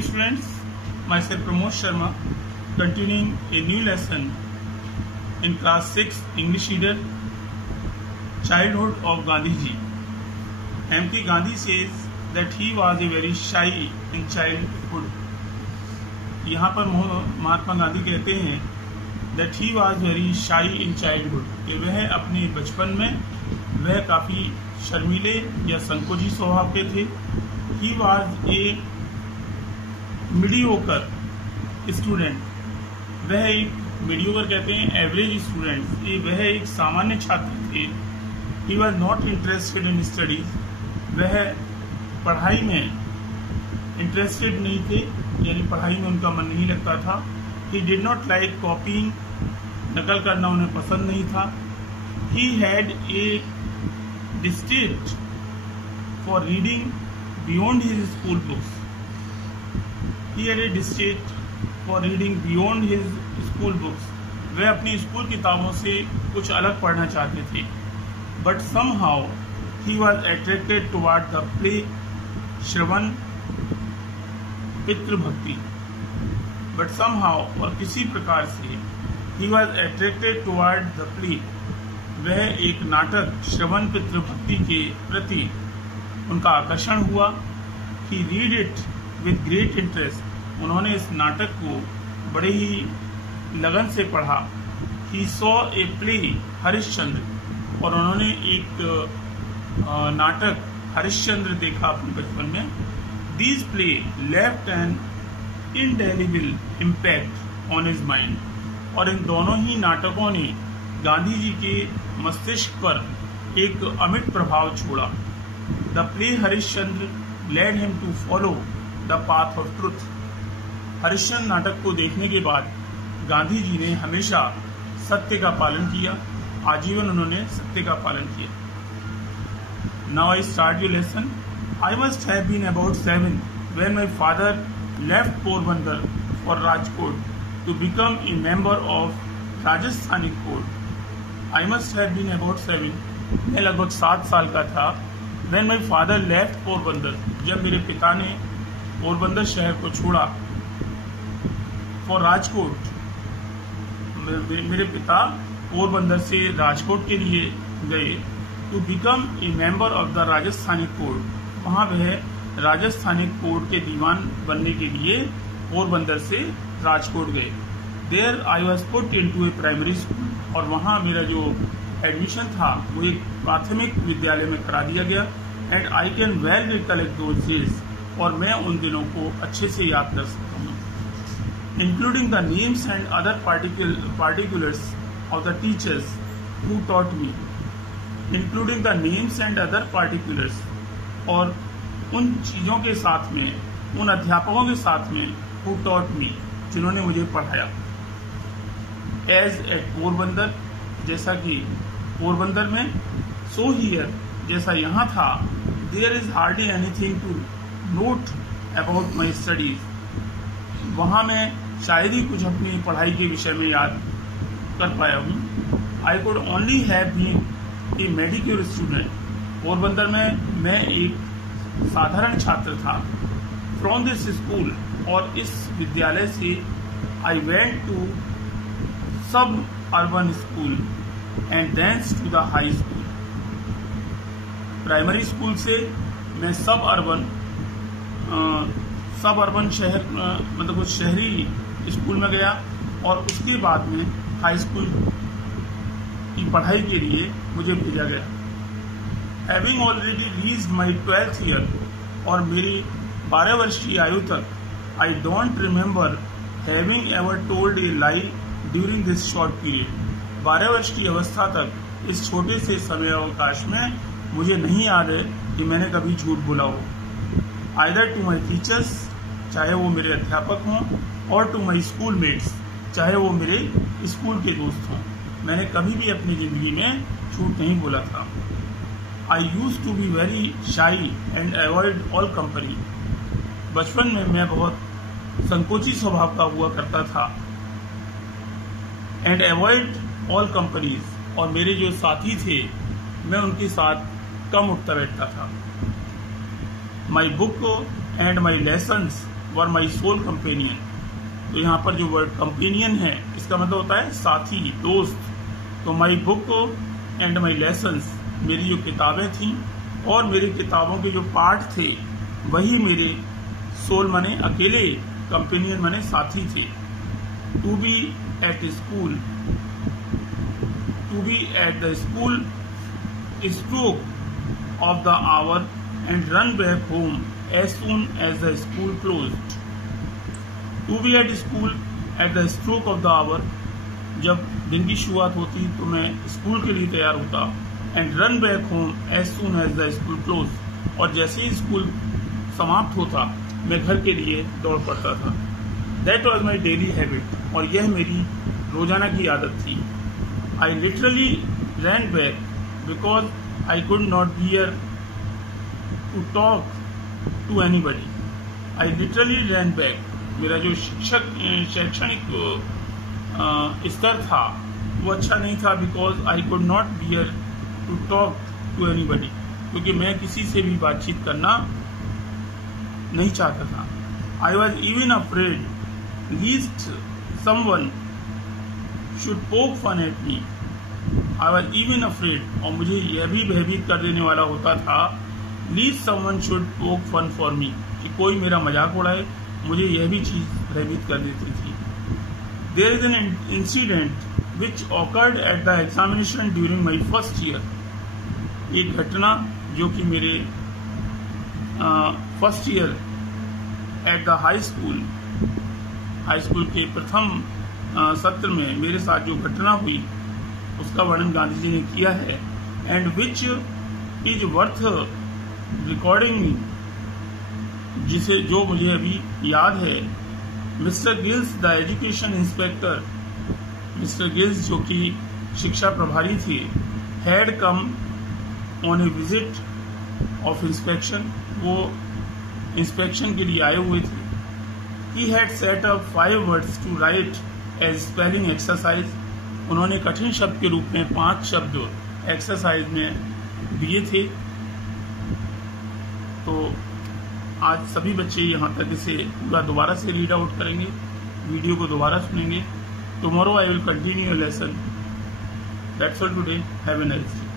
morning students, myself Pramod Sharma, continuing a new lesson in class 6 English reader, Childhood of Gandhiji. Humphrey Gandhi says that he was a very shy in childhood. यहाँ पर महात्मा गांधी कहते हैं that he was very shy in childhood, कि वह अपने बचपन में वह काफ़ी शर्मीले या संकोची स्वभाव के थे. He was a mediocre student. वह एक mediocre कहते हैं एवरेज स्टूडेंट. वह एक सामान्य छात्र थे. He was not interested in studies. वह पढ़ाई में इंटरेस्टेड नहीं थे, यानी पढ़ाई में उनका मन नहीं लगता था. He did not like copying. नकल करना उन्हें पसंद नहीं था. He had a distaste for reading beyond his school books. He had a distaste for reading beyond his school books. वह अपनी स्कूल किताबों से कुछ अलग पढ़ना चाहते थे. But somehow he was attracted toward the play Shravan पितृभक्ति. But somehow, और किसी प्रकार से, he was attracted toward the play. वह एक नाटक श्रवण पितृभक्ति के प्रति उनका आकर्षण हुआ. He read it with great interest. उन्होंने इस नाटक को बड़े ही लगन से पढ़ा. He saw a play Harishchandra. और उन्होंने एक नाटक हरिश्चंद्र देखा अपने बचपन में. These play left an indelible impact on his mind. और इन दोनों ही नाटकों ने गांधी जी के मस्तिष्क पर एक अमिट प्रभाव छोड़ा. The play Harishchandra led him to follow the path of truth. Harishchandra नाटक को देखने के बाद गांधी जी ने हमेशा सत्य का पालन किया. आजीवन उन्होंने सत्य का पालन किया. Now I start your lesson. I must have been about 7 when my father left Porbandar for Rajkot to become a member of Rajasthani Court. I must have been about 7. मैं लगभग 7 साल का था. When my father left Porbandar, जब मेरे पिता ने पोरबंदर शहर को छोड़ा. For राजकोट, मेरे पिता पोरबंदर से राजकोट के लिए गए. To become a member of the Rajasthani court. वहाँ वह राजस्थानी कोर्ट के दीवान बनने के लिए पोरबंदर से राजकोट गए. There I was put into a primary school. और वहाँ मेरा जो एडमिशन था वो एक प्राथमिक विद्यालय में करा दिया गया. And I can well recollect those days. और मैं उन दिनों को अच्छे से याद कर सकता हूँ. Including the names and other particulars of the teachers who taught me. Including the names and other particulars. और उन चीज़ों के साथ में, उन अध्यापकों के साथ में who taught me, जिन्होंने मुझे पढ़ाया. As at पोरबंदर, जैसा कि पोरबंदर में. So here, जैसा यहाँ था. There is hardly anything to note about my studies. वहाँ मैं शायद ही कुछ अपनी पढ़ाई के विषय में याद कर पाया हूँ. I could only have been a mediocre student. Porbandar में मैं एक साधारण छात्र था. From this school, और इस विद्यालय से I went to suburban school and thence to the high school. Primary school से मैं सबअर्बन शहर मतलब कुछ शहरी स्कूल में गया. और उसके बाद में हाई स्कूल की पढ़ाई के लिए मुझे भेजा गया. हैविंग ऑलरेडी रीच्ड माई 12th ईयर. और मेरी 12 वर्ष की आयु तक I don't remember having ever told A lie during this short period. 12 वर्ष की अवस्था तक इस छोटे से समय अवकाश में मुझे नहीं याद है कि मैंने कभी झूठ बोला हो. आइदर टू माई टीचर्स, चाहे वो मेरे अध्यापक हों, और टू माई स्कूल मेट्स, चाहे वो मेरे स्कूल के दोस्त हों. मैंने कभी भी अपनी जिंदगी में झूठ नहीं बोला था. I used to be very shy and avoid all company. बचपन में मैं बहुत संकोची स्वभाव का हुआ करता था. And avoid all companies. और मेरे जो साथी थे मैं उनके साथ कम उठता बैठता था. My book and my lessons were my soul companion. तो यहाँ पर जो वर्ड कंपेनियन है इसका मतलब होता है साथी, दोस्त। तो my book and my lessons, मेरी जो किताबें थीं और मेरी किताबों के जो पाठ थे वही मेरे सोल माने अकेले, कंपेनियन माने साथी थे। To be at school, to be at the school stroke of the hour and run back home as soon as the school closed. To be at school at the stroke of the hour, जब दिन की शुरुआत होती तो मैं school के लिए तैयार होता। And run back home as soon as the school close, और जैसे ही स्कूल समाप्त होता मैं घर के लिए दौड़ पड़ता था। That was my daily habit, और यह मेरी रोजाना की आदत थी। I literally ran back because I could not bear to talk to anybody. I literally ran back, मेरा जो शैक्षणिक स्तर था वो अच्छा नहीं था। Because I could not bear to talk to anybody, क्योंकि मैं किसी से भी बातचीत करना नहीं चाहता था। I was even afraid lest someone should poke fun at me. I was even afraid, और मुझे यह भी भयभीत कर देने वाला होता था, least someone should poke fun for me, कि कोई मेरा मजाक उड़ाए। मुझे यह भी चीज भयभीत कर देती थी। There is an incident which occurred at the examination during my first year। एक घटना जो कि मेरे first year at the high school के प्रथम सत्र में मेरे साथ जो घटना हुई उसका वर्णन गांधी जी ने किया है। And which is worth recording, जो मुझे अभी याद है। Mister Giles the education inspector, mister Giles जो कि शिक्षा प्रभारी थे, had come on a visit of inspection, वो इंस्पेक्शन के लिए आए हुए थे। He had set up 5 words to write as spelling exercise, उन्होंने कठिन शब्द के रूप में 5 शब्द एक्सरसाइज में दिए थे। तो आज सभी बच्चे यहाँ तक इसे पूरा दोबारा से रीड आउट करेंगे, वीडियो को दोबारा सुनेंगे। Tomorrow I will continue your lesson. That's all today. Have a nice day.